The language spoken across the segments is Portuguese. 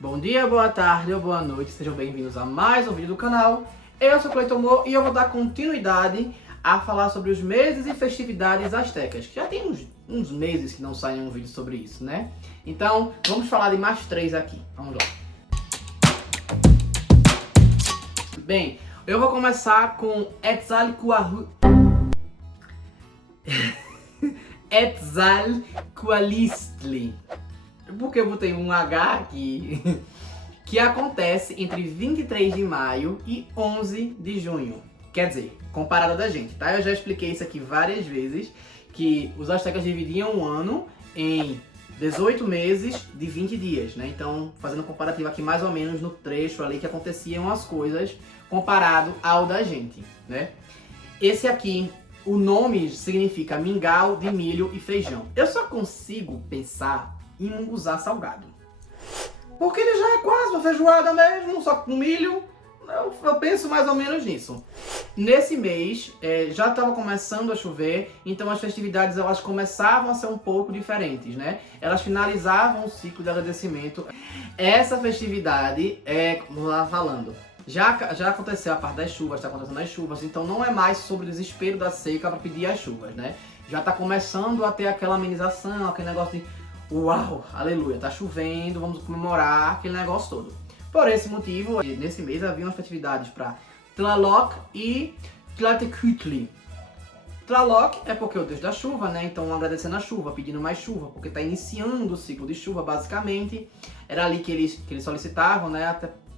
Bom dia, boa tarde ou boa noite, sejam bem-vindos a mais um vídeo do canal. Eu sou Cleiton Mo e eu vou dar continuidade a falar sobre os meses e festividades astecas, que já tem uns meses que não sai um vídeo sobre isso, né? Então, vamos falar de mais 3 aqui, vamos lá. Bem, eu vou começar com Quetzalcoatlistli. Porque eu botei um H aqui, que acontece entre 23 de maio e 11 de junho. Quer dizer, comparado da gente, tá? Eu já expliquei isso aqui várias vezes, que os astecas dividiam o ano em 18 meses de 20 dias, né? Então, fazendo um comparativo aqui mais ou menos no trecho ali que aconteciam as coisas comparado ao da gente, né? Esse aqui, o nome significa mingau de milho e feijão. Eu só consigo pensar em munguzá salgado, porque ele já é quase uma feijoada mesmo, só com milho. Eu penso mais ou menos nisso. Nesse mês, já estava começando a chover, então as festividades elas começavam a ser um pouco diferentes, né? Elas finalizavam o ciclo de agradecimento. Essa festividade, como eu estava falando, já aconteceu a parte das chuvas, está acontecendo as chuvas, então não é mais sobre o desespero da seca para pedir as chuvas, né? Já está começando a ter aquela amenização, aquele negócio de uau, aleluia, tá chovendo, vamos comemorar, aquele negócio todo. Por esse motivo, nesse mês haviam as festividades para Tlaloc e Tlatecuhtli. Tlaloc é porque é o deus da chuva, né? Então agradecendo a chuva, pedindo mais chuva, porque está iniciando o ciclo de chuva, basicamente. Era ali que eles solicitavam, né?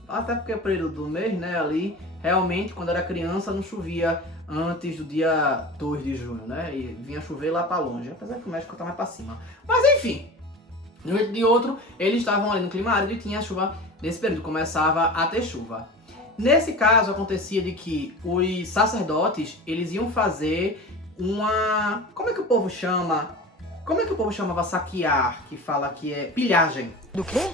Até porque é o período do mês, né? Ali, realmente, quando era criança, não chovia antes do dia 2 de junho, né? E vinha chover lá para longe, apesar que o México tá mais para cima. Mas enfim, de um jeito de outro, eles estavam ali no clima árido e tinha chuva. Nesse período começava a ter chuva. Nesse caso, acontecia de que os sacerdotes, eles iam fazer uma... Como é que o povo chama? Como é que o povo chamava saquear, que fala que é pilhagem? Do quê?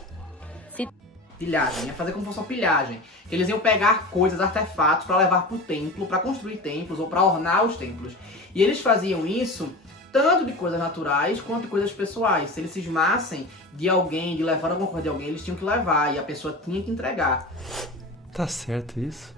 Pilhagem, ia fazer como se fosse uma pilhagem. Eles iam pegar coisas, artefatos para levar para o templo, para construir templos ou para ornar os templos. E eles faziam isso tanto de coisas naturais quanto de coisas pessoais. Se eles cismassem de alguém, de levar alguma coisa de alguém, eles tinham que levar e a pessoa tinha que entregar. Tá certo isso?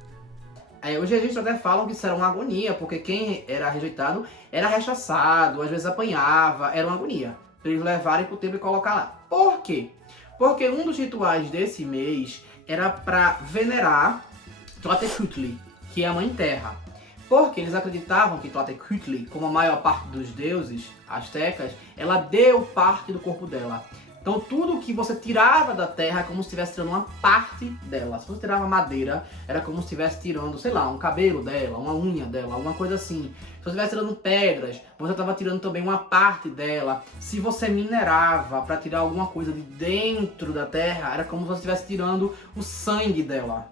Os registros até falam que isso era uma agonia, porque quem era rejeitado era rechaçado, às vezes apanhava, era uma agonia. Para eles levarem para o templo e colocar lá. Por quê? Porque um dos rituais desse mês era para venerar Tlatecuhtli, que é a Mãe Terra. Porque eles acreditavam que Tlatecuhtli, como a maior parte dos deuses astecas, ela deu parte do corpo dela. Então tudo que você tirava da terra é como se estivesse tirando uma parte dela. Se você tirava madeira, era como se estivesse tirando, sei lá, um cabelo dela, uma unha dela, alguma coisa assim. Se você estivesse tirando pedras, você estava tirando também uma parte dela. Se você minerava para tirar alguma coisa de dentro da terra, era como se você estivesse tirando o sangue dela.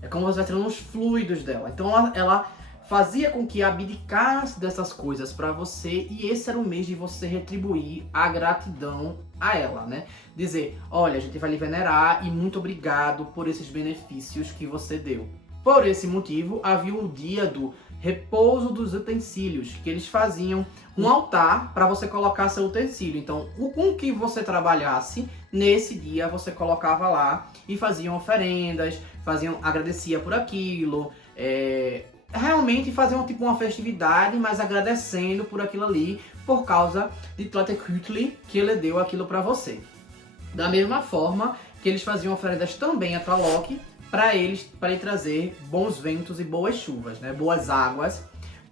É como se você estivesse tirando os fluidos dela. Então ela fazia com que abdicasse dessas coisas para você, e esse era o mês de você retribuir a gratidão a ela, né? Dizer, olha, a gente vai lhe venerar e muito obrigado por esses benefícios que você deu. Por esse motivo, havia o dia do repouso dos utensílios, que eles faziam um altar para você colocar seu utensílio. Então, com que você trabalhasse, nesse dia você colocava lá e faziam oferendas, agradecia por aquilo, realmente fazer uma festividade, mas agradecendo por aquilo ali, por causa de Tlatecuhtli, que ele deu aquilo para você. Da mesma forma que eles faziam oferendas também a Tlaloc, para ele trazer bons ventos e boas chuvas, né? Boas águas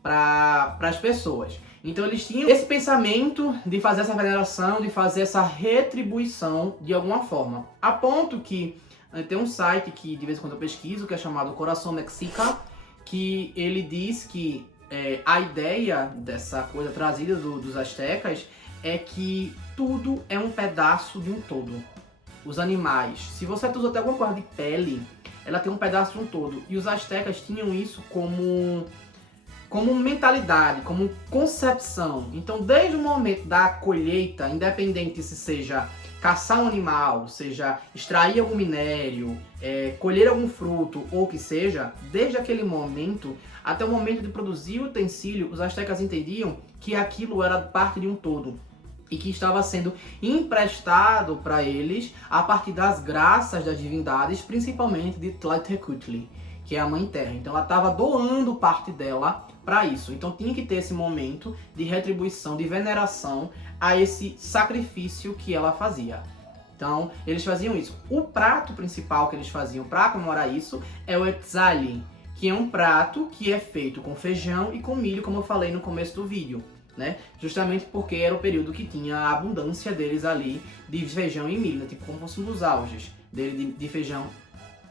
para as pessoas. Então eles tinham esse pensamento de fazer essa veneração, de fazer essa retribuição de alguma forma. A ponto que tem um site que de vez em quando eu pesquiso, que é chamado Coração Mexica, que ele diz que a ideia dessa coisa trazida dos astecas é que tudo é um pedaço de um todo. Os animais, se você usa até alguma coisa de pele, ela tem um pedaço de um todo. E os astecas tinham isso como mentalidade, como concepção. Então, desde o momento da colheita, independente se seja caçar um animal, seja extrair algum minério, colher algum fruto ou o que seja, desde aquele momento até o momento de produzir o utensílio, os astecas entendiam que aquilo era parte de um todo. e que estava sendo emprestado para eles a partir das graças das divindades, principalmente de Tlachtecutli, que é a Mãe Terra. Então ela estava doando parte dela para isso. Então tinha que ter esse momento de retribuição, de veneração a esse sacrifício que ela fazia. Então eles faziam isso. O prato principal que eles faziam para comemorar isso é o Etzali, que é um prato que é feito com feijão e com milho, como eu falei no começo do vídeo, né? Justamente porque era o período que tinha a abundância deles ali de feijão e milho, né? Tipo como fossem os auges dele de feijão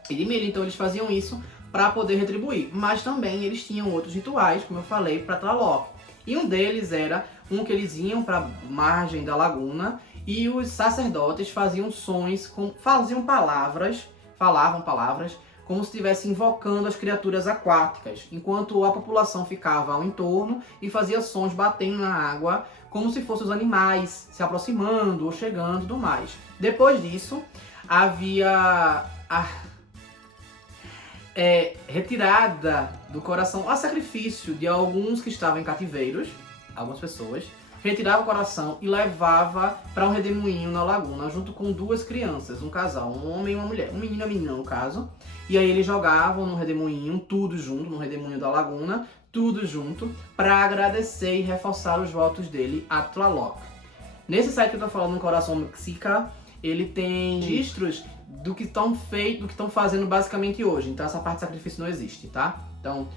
e de milho. Então eles faziam isso para poder retribuir, mas também eles tinham outros rituais, como eu falei, para Tlaloc. E um deles era um que eles iam para a margem da laguna e os sacerdotes faziam sons, falavam palavras, como se estivesse invocando as criaturas aquáticas, enquanto a população ficava ao entorno e fazia sons batendo na água, como se fossem os animais se aproximando ou chegando e tudo mais. Depois disso, havia a retirada do coração, a sacrifício de alguns que estavam em cativeiros, algumas pessoas, retirava o coração e levava para um redemoinho na laguna, junto com duas crianças, um casal, um homem e uma mulher, um menino e uma menina no caso, e aí eles jogavam no redemoinho, tudo junto, no redemoinho da laguna, tudo junto, para agradecer e reforçar os votos dele a Tlaloc. Nesse site que eu tô falando, no Coração Mexica, ele tem registros do que estão fazendo basicamente hoje, então essa parte de sacrifício não existe, tá? Então,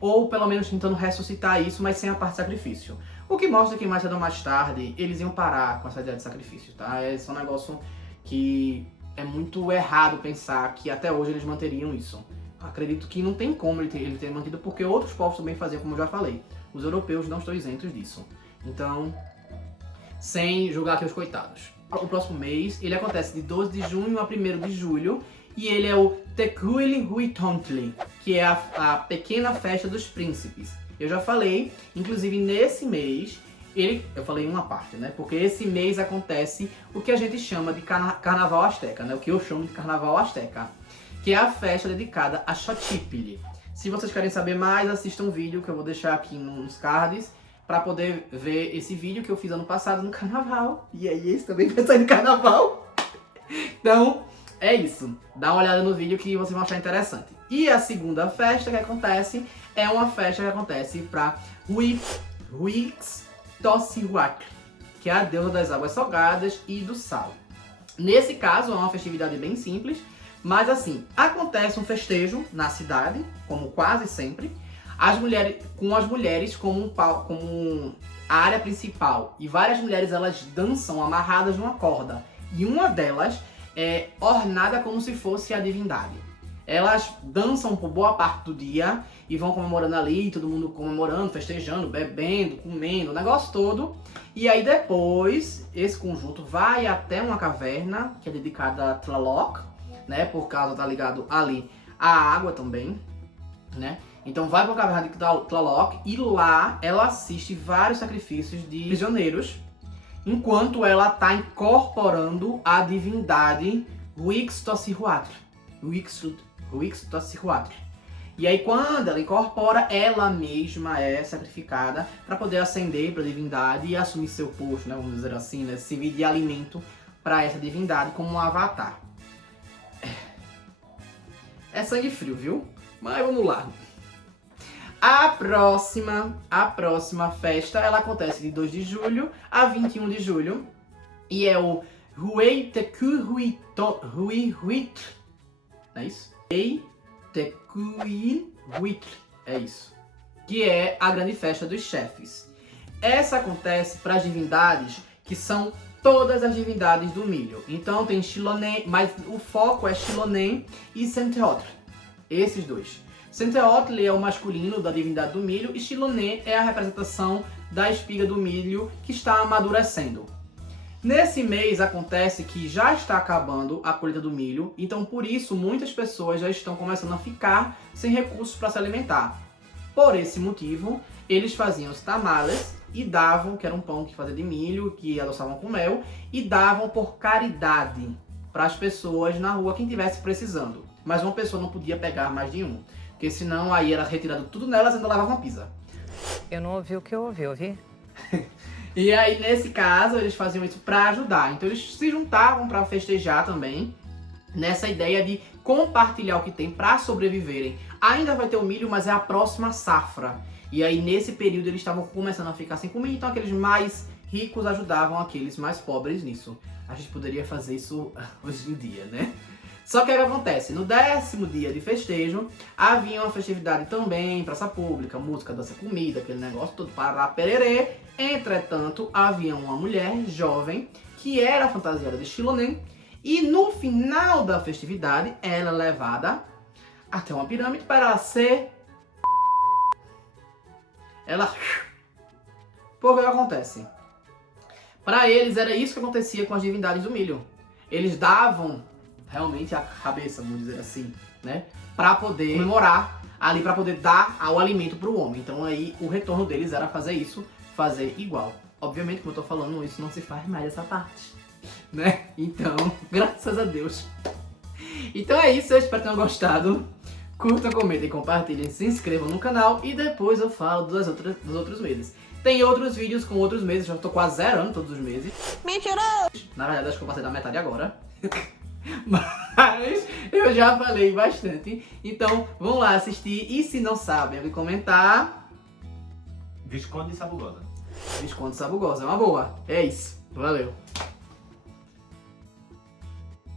ou pelo menos tentando ressuscitar isso, mas sem a parte de sacrifício. O que mostra que mais cedo ou mais tarde eles iam parar com essa ideia de sacrifício, tá? Esse é um negócio que é muito errado pensar que até hoje eles manteriam isso. Acredito que não tem como ele ter mantido, porque outros povos também faziam, como eu já falei. Os europeus não estão isentos disso. Então, sem julgar aqui os coitados. O próximo mês, ele acontece de 12 de junho a 1º de julho, e ele é o Tecuili Huitontli, que é a pequena festa dos príncipes. Eu já falei, inclusive nesse mês, eu falei uma parte, né? Porque esse mês acontece o que a gente chama de Carnaval Azteca, né? O que eu chamo de Carnaval Azteca, que é a festa dedicada a Xochipilli. Se vocês querem saber mais, assistam um vídeo que eu vou deixar aqui nos cards, para poder ver esse vídeo que eu fiz ano passado no Carnaval. E aí esse também vai sair no Carnaval. Então, é isso. Dá uma olhada no vídeo que vocês vão achar interessante. E a segunda festa que acontece é uma festa que acontece para Huixtocihuatl, que é a deusa das águas salgadas e do sal. Nesse caso, é uma festividade bem simples, mas assim, acontece um festejo na cidade, como quase sempre, as mulheres como a área principal, e várias mulheres elas dançam amarradas numa corda, e uma delas é ornada como se fosse a divindade. Elas dançam por boa parte do dia e vão comemorando ali, todo mundo comemorando, festejando, bebendo, comendo, o negócio todo. E aí depois, esse conjunto vai até uma caverna, que é dedicada a Tlaloc, né, por causa tá ligado ali a água também, né. Então vai para a caverna de Tlaloc e lá ela assiste vários sacrifícios de prisioneiros, enquanto ela está incorporando a divindade Huixtocihuatl. E aí quando ela incorpora, ela mesma é sacrificada para poder ascender para a divindade e assumir seu posto, né, vamos dizer assim, né, servir de alimento para essa divindade como um avatar. É sangue frio, viu? Mas vamos lá. A próxima festa, ela acontece de 2 de julho a 21 de julho. E é o Huitecuhuitl. É isso? Huitecuhuitl. É isso. Que é a grande festa dos chefes. Essa acontece para as divindades que são todas as divindades do milho. Então tem Xiloné, mas o foco é Xiloné e Senteotl. Esses dois. Senteotl é o masculino da divindade do milho e Xiloné é a representação da espiga do milho que está amadurecendo. Nesse mês acontece que já está acabando a colheita do milho, então por isso muitas pessoas já estão começando a ficar sem recursos para se alimentar. Por esse motivo, eles faziam os tamales e davam, que era um pão que fazia de milho, que adoçavam com mel, e davam por caridade para as pessoas na rua, quem estivesse precisando. Mas uma pessoa não podia pegar mais de um, porque senão aí era retirado tudo nelas e ainda levava uma pizza. Eu não ouvi o que eu ouvi. E aí, nesse caso, eles faziam isso pra ajudar. Então, eles se juntavam pra festejar também, nessa ideia de compartilhar o que tem pra sobreviverem. Ainda vai ter o milho, mas é a próxima safra. E aí, nesse período, eles estavam começando a ficar sem comida, então aqueles mais ricos ajudavam aqueles mais pobres nisso. A gente poderia fazer isso hoje em dia, né? Só que o que acontece? No 10º dia de festejo, havia uma festividade também, praça pública, música, dança, comida, aquele negócio todo para pererê. Entretanto, havia uma mulher jovem que era fantasiada de Xilonen e no final da festividade, ela é levada até uma pirâmide para ela ser... Ela... Porque o que acontece? Para eles era isso que acontecia com as divindades do milho. Eles davam realmente a cabeça, vamos dizer assim, né? Para poder comemorar ali, para poder dar o alimento para o homem. Então aí o retorno deles era fazer isso, fazer igual. Obviamente, como eu tô falando, isso não se faz mais essa parte, né? Então, graças a Deus. Então é isso, eu espero que tenham gostado. Curtam, comentem, compartilhem, se inscrevam no canal e depois eu falo dos outros meses. Tem outros vídeos com outros meses, já tô quase zerando todos os meses. Mentiroso! Na verdade, acho que eu passei da metade agora. Mas eu já falei bastante. Então, vão lá assistir. E se não sabem, me comentar. Visconde Sabugosa. Visconde Sabugosa, é uma boa. É isso. Valeu.